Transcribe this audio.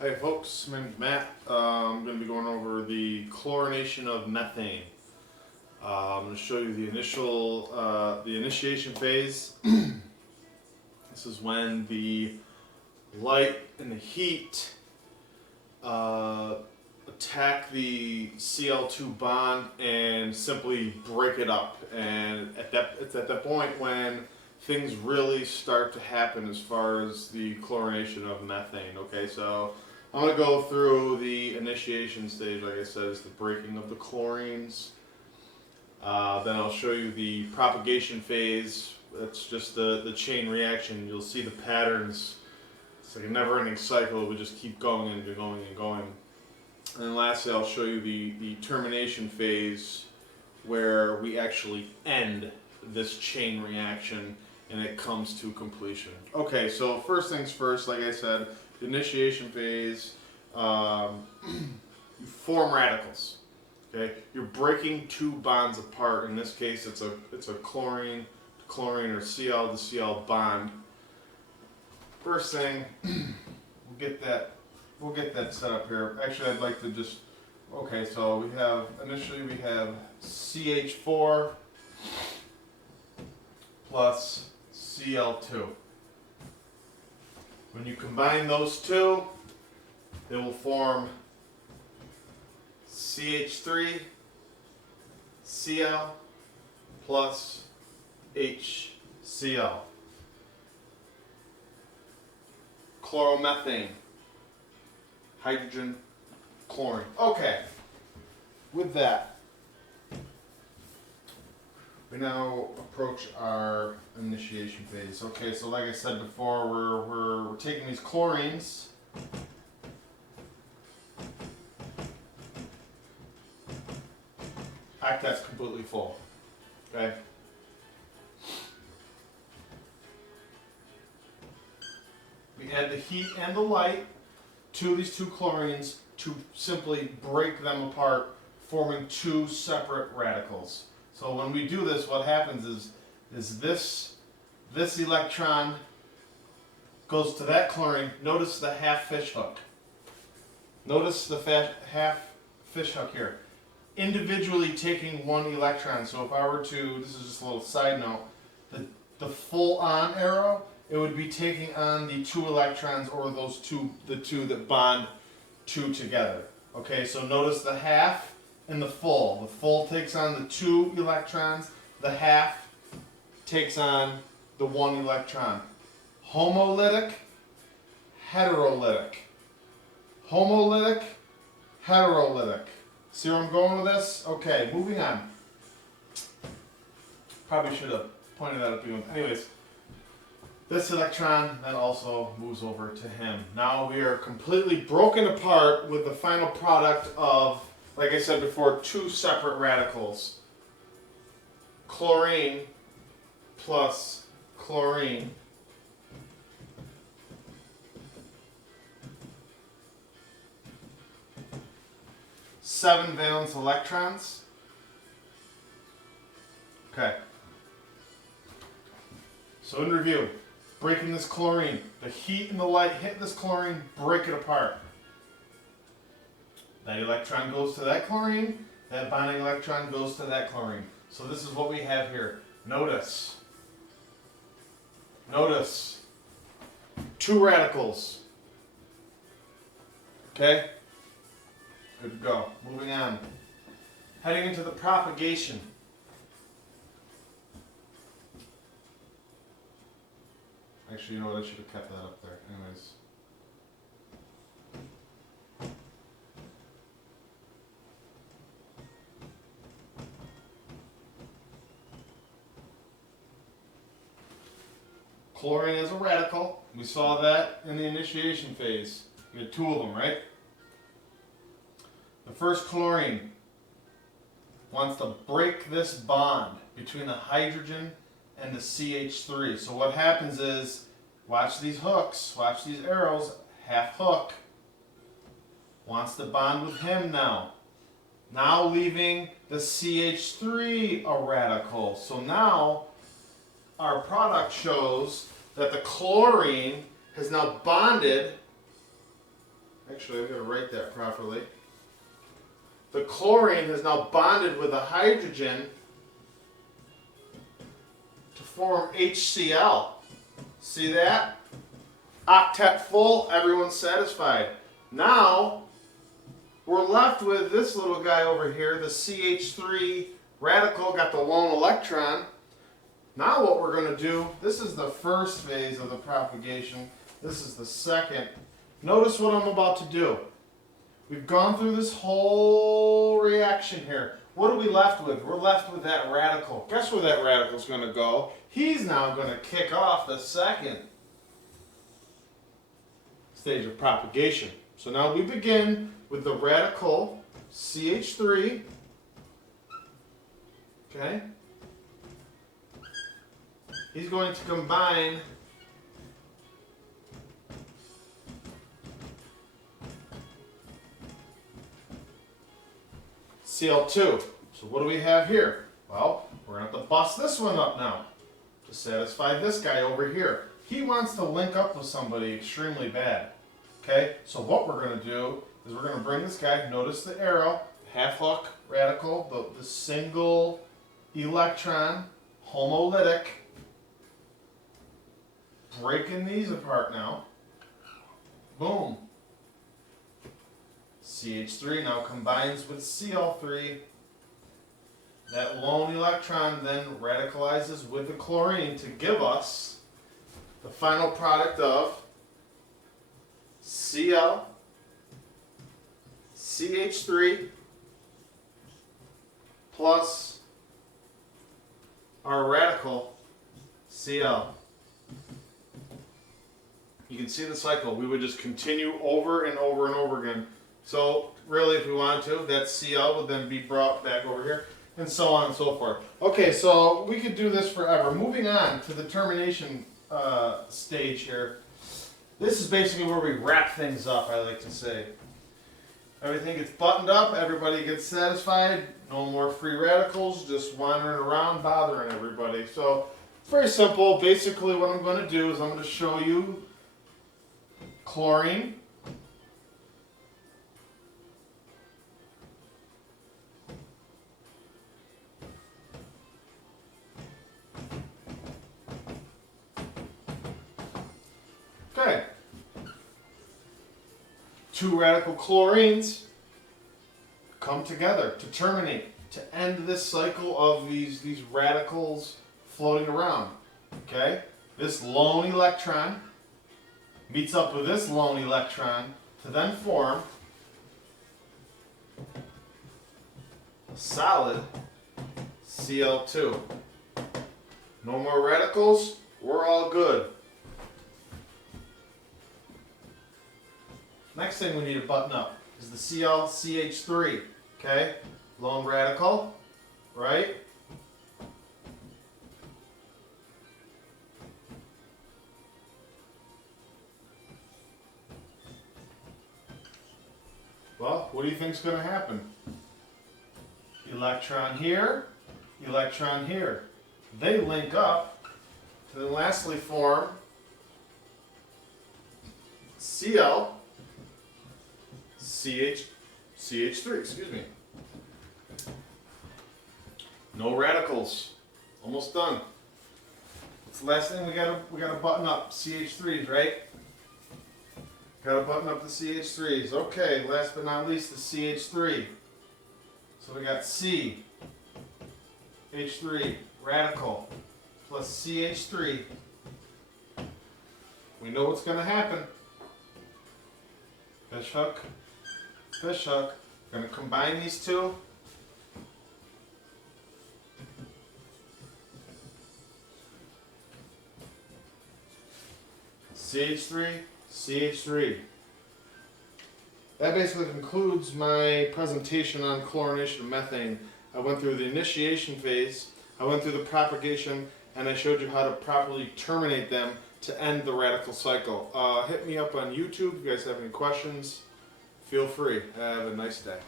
Hi folks, my name's Matt. I'm going to be going over the chlorination of methane. I'm going to show you the initiation phase. This is when the light and the heat attack the Cl2 bond and simply break it up. And it's at that point when things really start to happen as far as the chlorination of methane. Okay, so I'm going to go through the initiation stage, like I said, is the breaking of the chlorines. Then I'll show you the propagation phase. That's just the chain reaction. You'll see the patterns. It's like a never-ending cycle. It would just keep going and going and going. And then lastly, I'll show you the termination phase, where we actually end this chain reaction and it comes to completion. Okay, so first things first, like I said, the initiation phase, you form radicals. Okay, you're breaking two bonds apart. In this case, it's a chlorine to chlorine or Cl to Cl bond. First thing, we'll get that set up here. Actually, I'd like to just so initially we have CH4 plus Cl2. When you combine those two, they will form CH3 Cl plus HCl. Chloromethane. Hydrogen, chlorine. Okay, with that, we now approach our initiation phase. Okay, so like I said before, we're taking these chlorines, octet's completely full. Okay. We add the heat and the light to these two chlorines to simply break them apart, forming two separate radicals. So when we do this, what happens is this electron goes to that chlorine. Notice the half fish hook. Notice the half fish hook here. Individually taking one electron. So if I were to, this is just a little side note, the full on arrow, it would be taking on the two electrons, or the two that bond two together. Okay, so notice the half and the full. The full takes on the two electrons, the half takes on the one electron. Homolytic, heterolytic. Homolytic, heterolytic. See where I'm going with this? Okay, moving on. Probably should have pointed that out. Anyways, this electron then also moves over to him. Now we are completely broken apart with the final product of, like I said before, two separate radicals. Chlorine plus chlorine. Seven valence electrons. Okay. So in review, breaking this chlorine, the heat and the light hit this chlorine, break it apart. That electron goes to that chlorine, that bonding electron goes to that chlorine. So this is what we have here. Notice, two radicals. Okay? Good to go. Moving on. Heading into the propagation. Actually, you know what? I should have kept that up there. Anyways. Chlorine is a radical. We saw that in the initiation phase. We had two of them, right? The first chlorine wants to break this bond between the hydrogen and the CH3. So what happens is, watch these hooks, watch these arrows, half hook wants to bond with him now. Now leaving the CH3 a radical. So now our product shows that the chlorine has now bonded Actually, I've got to write that properly. The chlorine is now bonded with the hydrogen to form HCl. See that? Octet full, everyone's satisfied. Now, we're left with this little guy over here, the CH3 radical, got the lone electron. Now what we're going to do, this is the first phase of the propagation, this is the second. Notice what I'm about to do. We've gone through this whole reaction here. What are we left with? We're left with that radical. Guess where that radical's going to go? He's now going to kick off the second stage of propagation. So now we begin with the radical CH3. Okay? He's going to combine Cl2. So what do we have here? Well, we're going to have to bust this one up now to satisfy this guy over here. He wants to link up with somebody extremely bad. Okay, so what we're going to do is we're going to bring this guy, notice the arrow, half-Huck radical, the single electron, homolytic, breaking these apart now. Boom. CH3 now combines with Cl3. That lone electron then radicalizes with the chlorine to give us the final product of Cl, CH3 plus our radical Cl. You can see the cycle. We would just continue over and over and over again. So really, if we wanted to, that Cl would then be brought back over here, and so on and so forth. Okay, so we could do this forever. Moving on to the termination stage here. This is basically where we wrap things up, I like to say. Everything gets buttoned up, everybody gets satisfied, no more free radicals, just wandering around bothering everybody. So it's very simple. Basically what I'm going to do is I'm going to show you chlorine, okay, two radical chlorines come together to terminate, to end this cycle of these radicals floating around. Okay, this lone electron meets up with this lone electron to then form a solid Cl2. No more radicals, we're all good. Next thing we need to button up is the ClCH3, okay? Lone radical, right? Well, what do you think is going to happen? Electron here, electron here. They link up to then lastly form Cl, CH3, excuse me. No radicals. Almost done. What's the last thing we gotta button up? CH3s, right? Gotta button up the CH3s. Okay, last but not least, the CH3. So we got C, H3, radical, plus CH3. We know what's gonna happen. Fish hook, fish hook. We're gonna combine these two. CH3, CH3. That basically concludes my presentation on chlorination of methane. I went through the initiation phase, I went through the propagation, and I showed you how to properly terminate them to end the radical cycle. Hit me up on YouTube if you guys have any questions. Feel free. Have a nice day.